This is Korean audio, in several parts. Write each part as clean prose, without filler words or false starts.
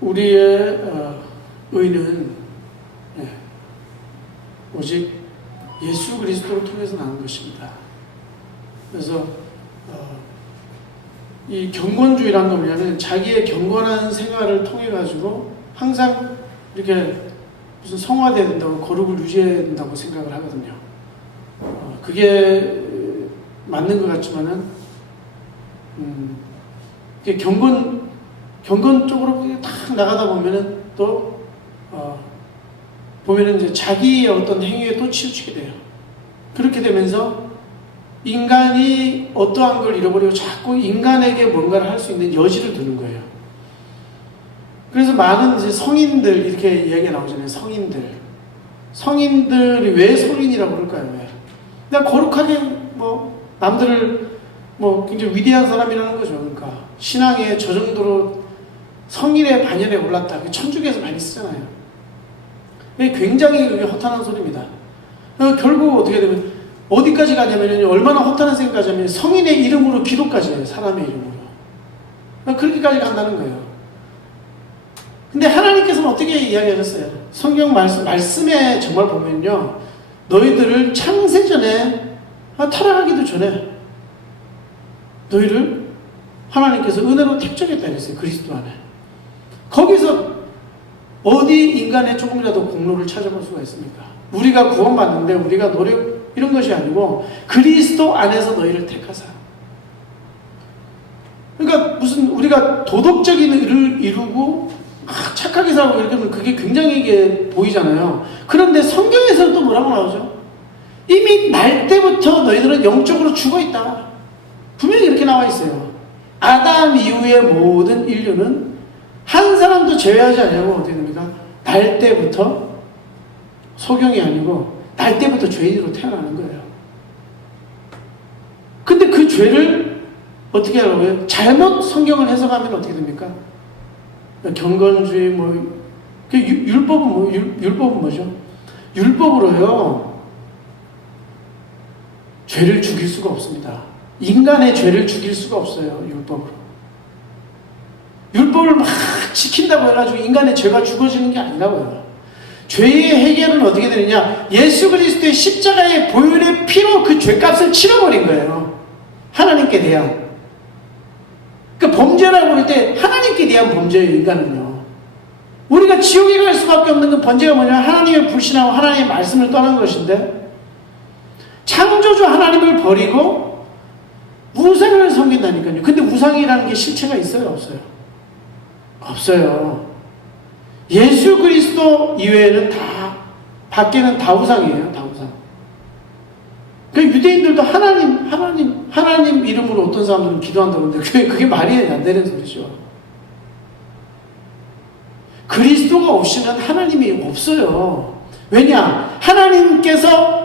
우리의 의는 오직 예수 그리스도를 통해서 나는 것입니다. 그래서 이 경건주의라는 건 뭐냐면 자기의 경건한 생활을 통해 가지고 항상 이렇게 무슨 성화돼야 된다고, 거룩을 유지해야 된다고 생각을 하거든요. 그게 맞는 것 같지만은 경건 쪽으로 탁 나가다 보면은 또 보면은 이제 자기의 어떤 행위에 또 치우치게 돼요. 그렇게 되면서 인간이 어떠한 걸 잃어버리고 자꾸 인간에게 뭔가를 할 수 있는 여지를 두는 거예요. 그래서 많은 이제 성인들 이렇게 이야기가 나오잖아요. 성인들이 왜 성인이라고 그럴까요? 왜? 그냥 거룩하게 뭐 남들을 뭐 굉장히 위대한 사람이라는 거죠. 그러니까 신앙에 저 정도로 성인의 반열에 올랐다. 천주교에서 많이 쓰잖아요. 굉장히 허탄한 소리입니다. 결국 어떻게 되면 어디까지 가냐면 얼마나 허탄한 생각까지 하면 성인의 이름으로 기도까지 해요. 사람의 이름으로. 그렇게까지 간다는 거예요. 근데 하나님께서는 어떻게 이야기하셨어요? 성경 말씀에 정말 보면요. 너희들을 창세전에 타락하기도 전에 너희를 하나님께서 은혜로 택정했다 그랬어요. 그리스도 안에. 거기서 어디 인간의 조금이라도 공로를 찾아볼 수가 있습니까? 우리가 구원받는데 우리가 노력 이런 것이 아니고 그리스도 안에서 너희를 택하사. 그러니까 무슨 우리가 도덕적인 일을 이루고 착하게 살고 이렇게 하면 그게 굉장히 이게 보이잖아요. 그런데 성경에서는 또 뭐라고 나오죠? 이미 날 때부터 너희들은 영적으로 죽어있다. 분명히 이렇게 나와 있어요. 아담 이후의 모든 인류는 한 사람도 제외하지 않냐고 어떻게 됩니까? 날 때부터 소경이 아니고 날 때부터 죄인으로 태어나는 거예요. 근데 그 죄를 어떻게 하라고요? 잘못 성경을 해석하면 어떻게 됩니까? 경건주의 율법은 뭐죠? 율법으로요 죄를 죽일 수가 없습니다. 인간의 죄를 죽일 수가 없어요. 율법을 막 지킨다고 해가지고 인간의 죄가 죽어지는 게 아니라고요. 죄의 해결은 어떻게 되느냐? 예수 그리스도의 십자가의 보혈의 피로 그 죄값을 치러버린 거예요. 하나님께 대한. 그 범죄라고 할 때 하나님께 대한 범죄예요. 인간은요. 우리가 지옥에 갈 수밖에 없는 그 번제가 뭐냐면 하나님을 불신하고 하나님의 말씀을 떠난 것인데 창조주 하나님을 버리고 우상을 섬긴다니까요. 근데 우상이라는 게 실체가 있어요? 없어요? 없어요. 예수 그리스도 이외에는 밖에는 다 우상이에요. 다 우상. 그 유대인들도 하나님 이름으로 어떤 사람들은 기도한다는데 그게 말이 안 되는 소리죠. 그리스도가 없이는 하나님이 없어요. 왜냐? 하나님께서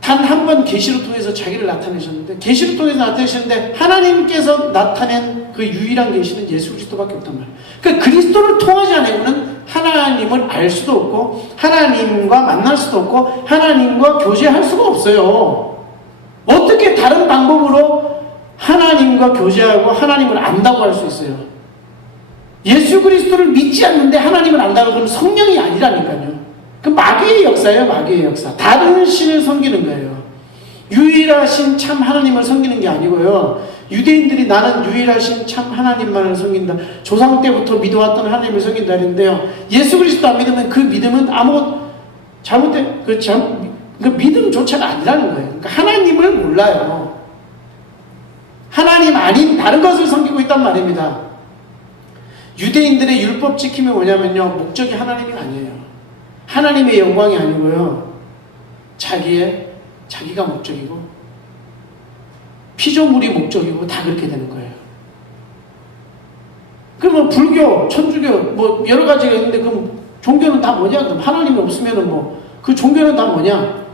단 한 번 계시를 통해서 자기를 나타내셨는데 계시를 통해서 나타내셨는데 하나님께서 나타낸 그 유일한 계시는 예수 그리스도밖에 없단 말이에요. 그러니까 그리스도를 통하지 않으면 하나님을 알 수도 없고 하나님과 만날 수도 없고 하나님과 교제할 수가 없어요. 어떻게 다른 방법으로 하나님과 교제하고 하나님을 안다고 할 수 있어요? 예수 그리스도를 믿지 않는데 하나님을 안다고 하면 성령이 아니라니까요. 그 마귀의 역사예요. 마귀의 역사. 다른 신을 섬기는 거예요. 유일하신 참 하나님을 섬기는 게 아니고요. 유대인들이 나는 유일하신 참 하나님만을 섬긴다. 조상 때부터 믿어왔던 하나님을 섬긴다 했는데요. 예수 그리스도 안 믿으면 그 믿음은 아무 잘못된 그 믿음조차가 아니라는 거예요. 그러니까 하나님을 몰라요. 하나님 아닌 다른 것을 섬기고 있단 말입니다. 유대인들의 율법 지킴이 뭐냐면요. 목적이 하나님이 아니에요. 하나님의 영광이 아니고요. 자기가 목적이고 피조물이 목적이고 다 그렇게 되는 거예요. 그러면 불교, 천주교 뭐 여러 가지가 있는데 그럼 종교는 다 뭐냐? 그럼 하나님이 없으면은 뭐 그 종교는 다 뭐냐?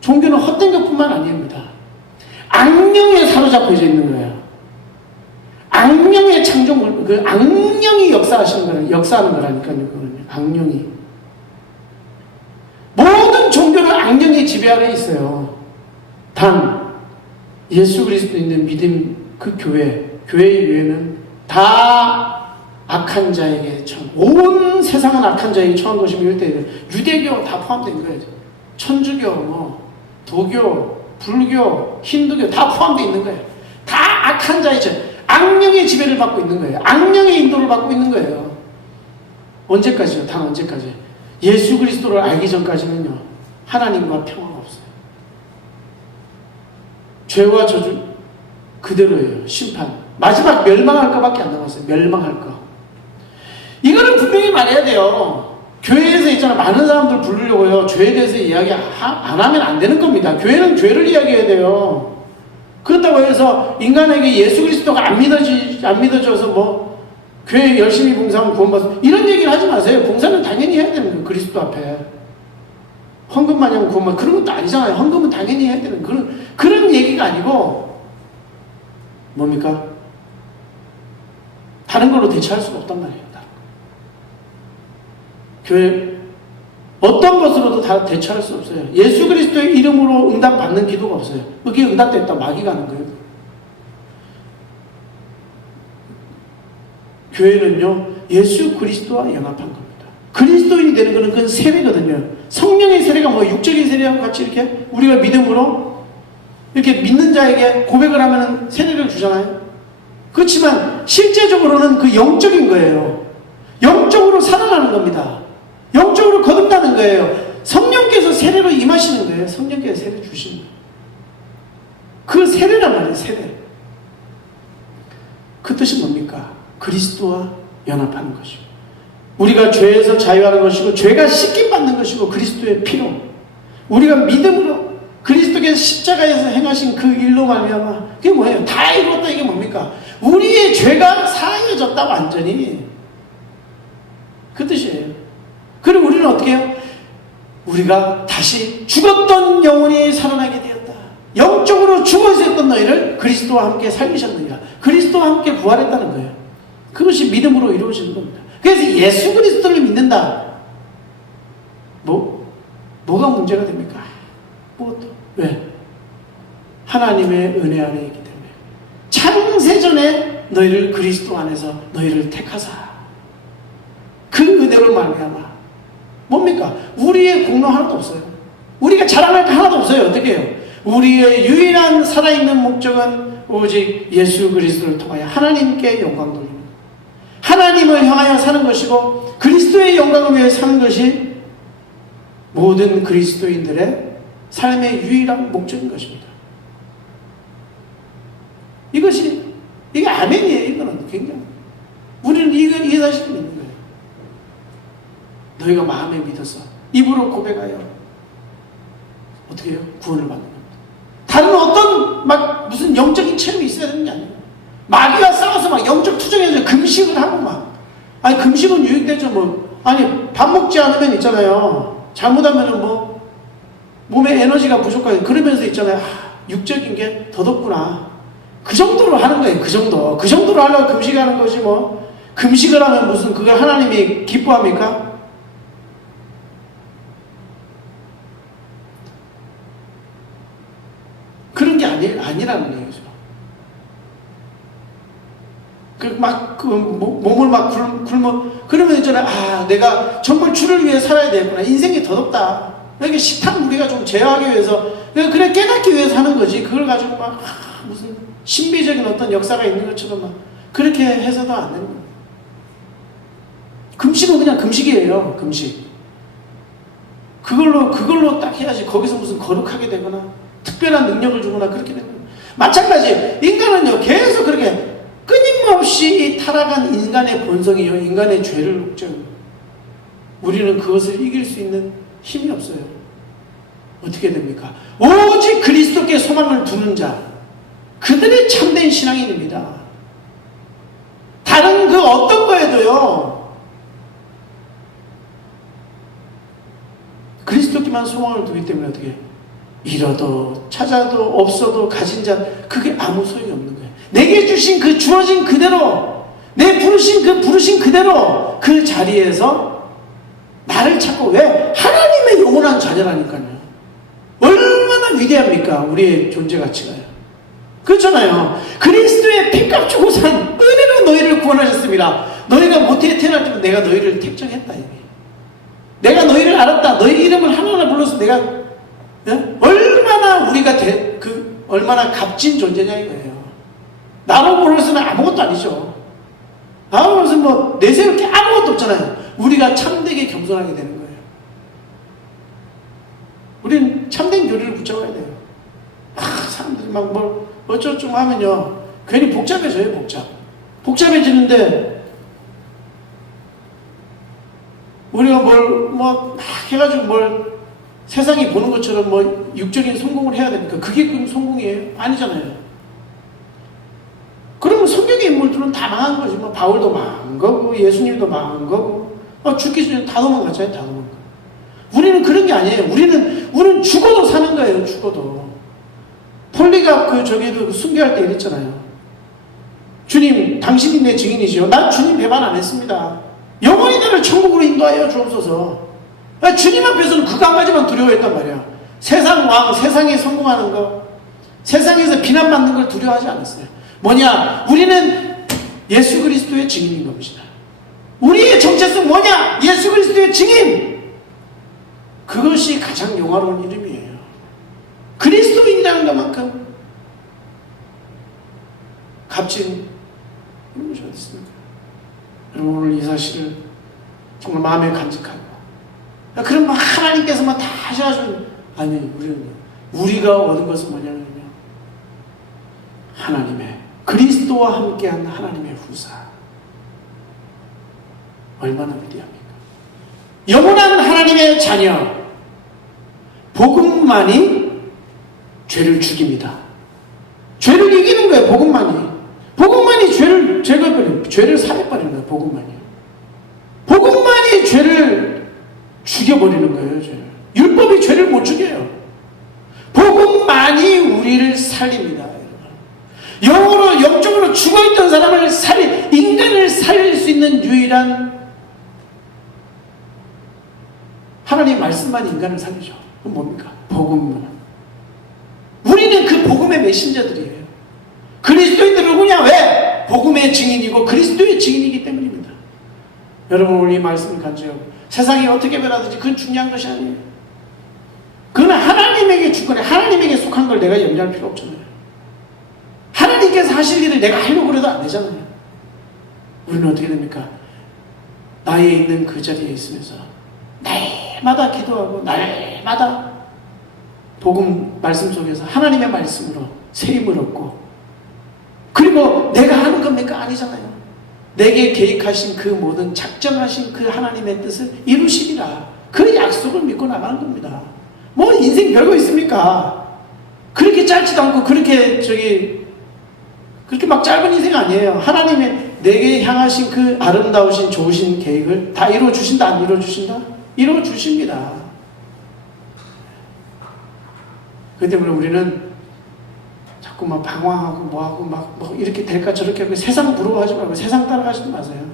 종교는 헛된 것뿐만 아닙니다. 악령에 사로잡혀져 있는 거예요. 악령의 창조물, 그 악령이 역사하는 거라니까요. 그거는요. 악령이. 모든 종교는 악령의 지배 아래 있어요. 단 예수 그리스도 있는 믿음 그 교회 이외에는 다 악한 자에게 처한, 온 세상은 악한 자에게 처한 것이면 이럴 때 유대교 다 포함된 거예요. 천주교, 뭐 도교, 불교, 힌두교 다 포함되어 있는 거예요. 다 악한 자의 악령의 지배를 받고 있는 거예요. 악령의 인도를 받고 있는 거예요. 언제까지요? 단 언제까지? 예수 그리스도를 알기 전까지는요, 하나님과 평화가 없어요. 죄와 저주 그대로예요. 심판. 마지막 멸망할 거밖에 안 남았어요. 멸망할 거. 이거는 분명히 말해야 돼요. 교회에서 있잖아, 많은 사람들 부르려고요, 죄에 대해서 이야기 안 하면 안 되는 겁니다. 교회는 죄를 이야기해야 돼요. 그렇다고 해서 인간에게 예수 그리스도가 안 믿어져서 뭐 교회 열심히 봉사하면 구원받아, 이런 얘기를 하지 마세요. 봉사는 당연히 해야 되는 거예요. 그리스도 앞에 헌금 많이 하면 구원받아, 그런 것도 아니잖아요. 헌금은 당연히 해야 되는 그런 얘기가 아니고 뭡니까? 다른 걸로 대체할 수가 없단 말이에요. 교회 어떤 것으로도 다 대처할 수 없어요. 예수 그리스도의 이름으로 응답받는 기도가 없어요. 그게 응답됐다 마귀가 하는 거예요. 교회는요, 예수 그리스도와 연합한 겁니다. 그리스도인이 되는 것은 그건 세례거든요. 성령의 세례가 뭐 육적인 세례하고 같이 이렇게 우리가 믿음으로 이렇게 믿는 자에게 고백을 하면 세례를 주잖아요. 그렇지만 실제적으로는 그 영적인 거예요. 영적으로 살아나는 겁니다. 영적으로 거듭나는 거예요. 성령께서 세례로 임하시는 거예요. 성령께서 세례 주시는 거예요. 그 세례란 말이에요. 세례. 그 뜻이 뭡니까? 그리스도와 연합하는 것이고, 우리가 죄에서 자유하는 것이고, 죄가 씻김받는 것이고, 그리스도의 피로 우리가 믿음으로 그리스도께서 십자가에서 행하신 그 일로 말미암아, 그게 뭐예요? 다 이루었다. 이게 뭡니까? 우리의 죄가 사하여졌다. 완전히 그 뜻이에요. 그리고 우리는 어떻게 해요? 우리가 다시 죽었던 영혼이 살아나게 되었다. 영적으로 죽어 있었던 너희를 그리스도와 함께 살리셨느니라. 그리스도와 함께 부활했다는 거예요. 그것이 믿음으로 이루어지는 겁니다. 그래서 예수 그리스도를 믿는다. 뭐가 문제가 됩니까? 뭐또 왜? 하나님의 은혜 안에 있기 때문에. 창세전에 너희를 그리스도 안에서 너희를 택하사 그 은혜로 말미암아 뭡니까? 우리의 공로 하나도 없어요. 우리가 자랑할 거 하나도 없어요. 어떻게 해요? 우리의 유일한 살아있는 목적은 오직 예수 그리스도를 통하여 하나님께 영광 돌리는 것, 하나님을 향하여 사는 것이고, 그리스도의 영광을 위해 사는 것이 모든 그리스도인들의 삶의 유일한 목적인 것입니다. 이게 아멘이에요. 이거는 굉장히 우리는 이 사실을 믿는 거예요. 너희가 마음에 믿어서 입으로 고백하여 어떻게 해요? 구원을 받는 겁니다. 다른 어떤 무슨 영적인 체험이 있어야 되는 게 아니에요. 마귀가 싸워서 영적 투정해서 금식을 하고 아니 금식은 유익되죠. 아니 밥 먹지 않으면 있잖아요. 잘못하면은 몸에 에너지가 부족하게 그러면서 있잖아요. 육적인 게 더덥구나. 그 정도로 하는 거예요. 그 정도로 하려고 금식하는 거지 금식을 하면 무슨 그걸 하나님이 기뻐합니까? 그런 게 아니라는 얘기죠. 몸을 굶어, 그러면 있잖아요. 내가 정말 주를 위해 살아야 되겠구나. 인생이 더럽다. 이렇게 식탐 우리가 좀 제어하기 위해서, 그래 깨닫기 위해서 하는 거지. 그걸 가지고 무슨 신비적인 어떤 역사가 있는 것처럼 그렇게 해서도 안 되는 거예요. 금식은 그냥 금식이에요. 금식. 그걸로 딱 해야지. 거기서 무슨 거룩하게 되거나 특별한 능력을 주거나 그렇게 되는 거예요. 마찬가지 인간은요 계속 그렇게 끊임없이 이 타락한 인간의 본성이요, 인간의 죄를 묵죠. 우리는 그것을 이길 수 있는 힘이 없어요. 어떻게 됩니까? 오직 그리스도께 소망을 두는 자, 그들의 참된 신앙인입니다. 다른 그 어떤 거에도요 그리스도께만 소망을 두기 때문에 어떻게 해요? 잃어도 찾아도 없어도 가진 자, 그게 아무 소용이 없는 거예요. 내게 주신 그 주어진 그대로, 내 부르신 그 부르신 그대로 그 자리에서 나를 찾고, 왜? 하나님의 영원한 자녀라니까요. 얼마나 위대합니까? 우리의 존재 가치가요. 그렇잖아요. 그리스도의 피값 주고 산 은혜로 너희를 구원하셨습니다. 너희가 모태에 태어날 때부터 내가 너희를 택정했다. 내가 너희를 알았다. 너희 이름을 하나하나 불러서 내가 얼마나 우리가 얼마나 값진 존재냐 이거예요. 나로 불러서는 아무것도 아니죠. 나로 불러서 뭐 내세울 게 아무것도 없잖아요. 우리가 참되게 겸손하게 되는 거예요. 우리는 참된 교리를 붙잡아야 돼요. 사람들이 막 뭘 어쩌고저쩌고 하면요 괜히 복잡해져요. 복잡해지는데 우리가 막 해가지고 세상이 보는 것처럼 육적인 성공을 해야 됩니까? 그게 그럼 성공이에요? 아니잖아요. 그러면 성경의 인물들은 다 망한 거지. 바울도 망한 거고, 예수님도 망한 거고, 죽기 전에 다 도망갔잖아요. 다 도망가. 우리는 그런 게 아니에요. 우리는 죽어도 사는 거예요. 죽어도. 폴리가 저기도 순교할 때 이랬잖아요. 주님, 당신이 내 증인이시오. 난 주님 배반 안 했습니다. 영원히 나를 천국으로 인도하여 주옵소서. 주님 앞에서는 그거 한 가지만 두려워했단 말이야. 세상 왕, 세상에 성공하는 거, 세상에서 비난받는 걸 두려워하지 않았어요. 뭐냐? 우리는 예수 그리스도의 증인인 겁니다. 우리의 정체성 뭐냐? 예수 그리스도의 증인! 그것이 가장 영화로운 이름이에요. 그리스도인이라는 것만큼 값진 이름이 어디 있습니까? 여러분, 오늘 이 사실을 정말 마음에 간직하고, 그럼 하나님께서만 다 하셔가지고, 아니, 우리가 얻은 것은 뭐냐면요, 하나님의, 그리스도와 함께한 하나님의 후사. 얼마나 위대합니까? 영원한 하나님의 자녀. 복음만이 죄를 죽입니다. 죄를 이기는 거예요, 복음만이. 복음만이 죄를 제거해버려요. 죄를 살해버리는 거예요, 복음만이. 복음만이 죄를 죽여버리는 거예요, 죄를. 율법이 죄를 못 죽여요. 복음만이 우리를 살립니다. 영으로, 영적으로 죽어있던 사람을 인간을 살릴 수 있는 유일한 하나님의 말씀만이 인간을 살리죠. 그건 뭡니까? 복음만. 우리는 그 복음의 메신저들이에요. 그리스도인들은 누구냐? 왜? 복음의 증인이고 그리스도의 증인이기 때문입니다. 여러분, 우리 말씀을 간절하고 세상이 어떻게 변하든지 그건 중요한 것이 아니에요. 그건 하나님에게 주권해, 하나님에게 속한 걸 내가 염려할 필요 없잖아요. 하나님께서 하실 일을 내가 하려고 그래도 안 되잖아요. 우리는 어떻게 됩니까? 나에 있는 그 자리에 있으면서 날마다 기도하고 날마다 복음 말씀 속에서 하나님의 말씀으로 세임을 얻고, 그리고 내가 하는 겁니까? 아니잖아요. 내게 계획하신 그 모든 작정하신 그 하나님의 뜻을 이루시리라. 그 약속을 믿고 나가는 겁니다. 뭐 인생 별거 있습니까? 그렇게 짧지도 않고 그렇게 막 짧은 인생 아니에요. 하나님의 내게 향하신 그 아름다우신 좋으신 계획을 다 이루어주신다, 안 이루어주신다? 이루어주십니다. 그렇기 때문에 우리는 자꾸만 방황하고 뭐하고 막 이렇게 될까 저렇게 하고 세상 부러워하지 말고 세상 따라가지도 마세요.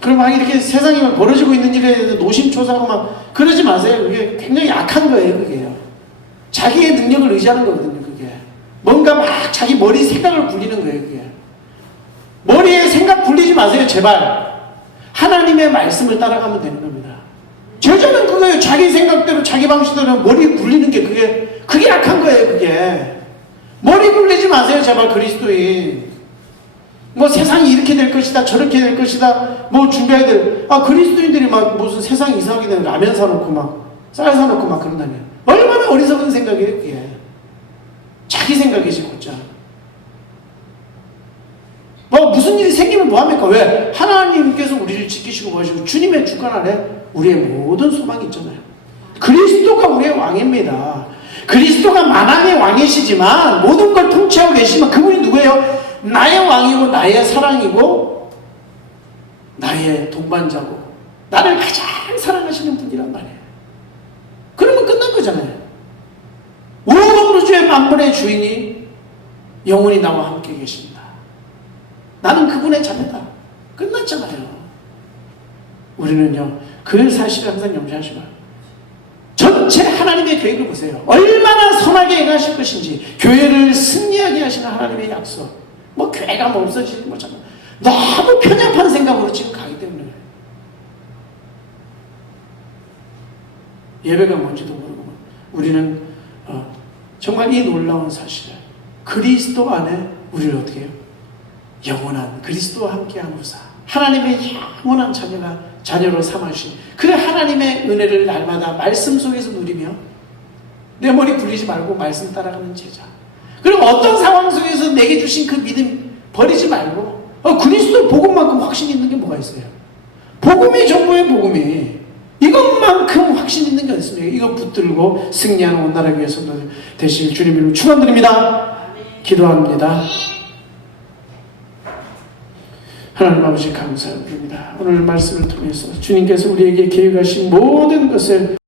그럼 막 이렇게 세상에 벌어지고 있는 일에 대해서 노심초사하고 막 그러지 마세요. 그게 굉장히 약한 거예요, 그게요. 자기의 능력을 의지하는 거거든요, 그게. 뭔가 막 자기 머리 생각을 굴리는 거예요, 그게. 머리에 생각 굴리지 마세요, 제발. 하나님의 말씀을 따라가면 되는 겁니다. 제자는 그거예요. 자기 생각대로, 자기 방식대로 머리 굴리는 게 그게 약한 거예요, 그게. 머리 굴리지 마세요, 제발, 그리스도인. 뭐 세상이 이렇게 될 것이다, 저렇게 될 것이다, 뭐 준비해야 될, 그리스도인들이 막 무슨 세상 이상하게 되면 라면 사놓고 막, 쌀 사놓고 막 그런다면. 얼마나 어리석은 생각이에요, 그게. 자기 생각이지, 곧자. 뭐 무슨 일이 생기면 뭐합니까? 왜? 하나님께서 우리를 지키시고 보시고 주님의 주권 아래 우리의 모든 소망이 있잖아요. 그리스도가 우리의 왕입니다. 그리스도가 만왕의 왕이시지만 모든 걸 통치하고 계시지만 그분이 누구예요? 나의 왕이고 나의 사랑이고 나의 동반자고 나를 가장 사랑하시는 분이란 말이에요. 그러면 끝난 거잖아요. 온 우주의 만물의 주인이 영원히 나와 함께 계십니다. 나는 그분의 자녀다. 끝났잖아요. 우리는요, 그 사실을 항상 염두하시고 전체 하나님의 계획을 보세요. 얼마나 선하게 행하실 것인지, 교회를 승리하게 하시는 하나님의 약속. 뭐 교회가 뭐 없어지지 뭐 잠깐. 너무 편협한 생각으로 지금 가기 때문에 그래요. 예배가 뭔지도 모르고 우리는 정말 이 놀라운 사실을 그리스도 안에 우리를 어떻게 해요? 영원한 그리스도와 함께한 후사 하나님의 영원한 자녀로 삼아주신 그 하나님의 은혜를 날마다 말씀 속에서 누리며 내 머리 굴리지 말고 말씀 따라가는 제자. 그리고 어떤 상황 속에서 내게 주신 그 믿음 버리지 말고 그리스도 복음만큼 확신 있는 게 뭐가 있어요? 복음이 전부의 복음이 이것만큼 확신 있는 게 없습니다. 이거 붙들고 승리하는 온 나라 위해서 되실 주님 이름으로 축원드립니다. 기도합니다. 하나님 아버지 감사드립니다. 오늘 말씀을 통해서 주님께서 우리에게 계획하신 모든 것을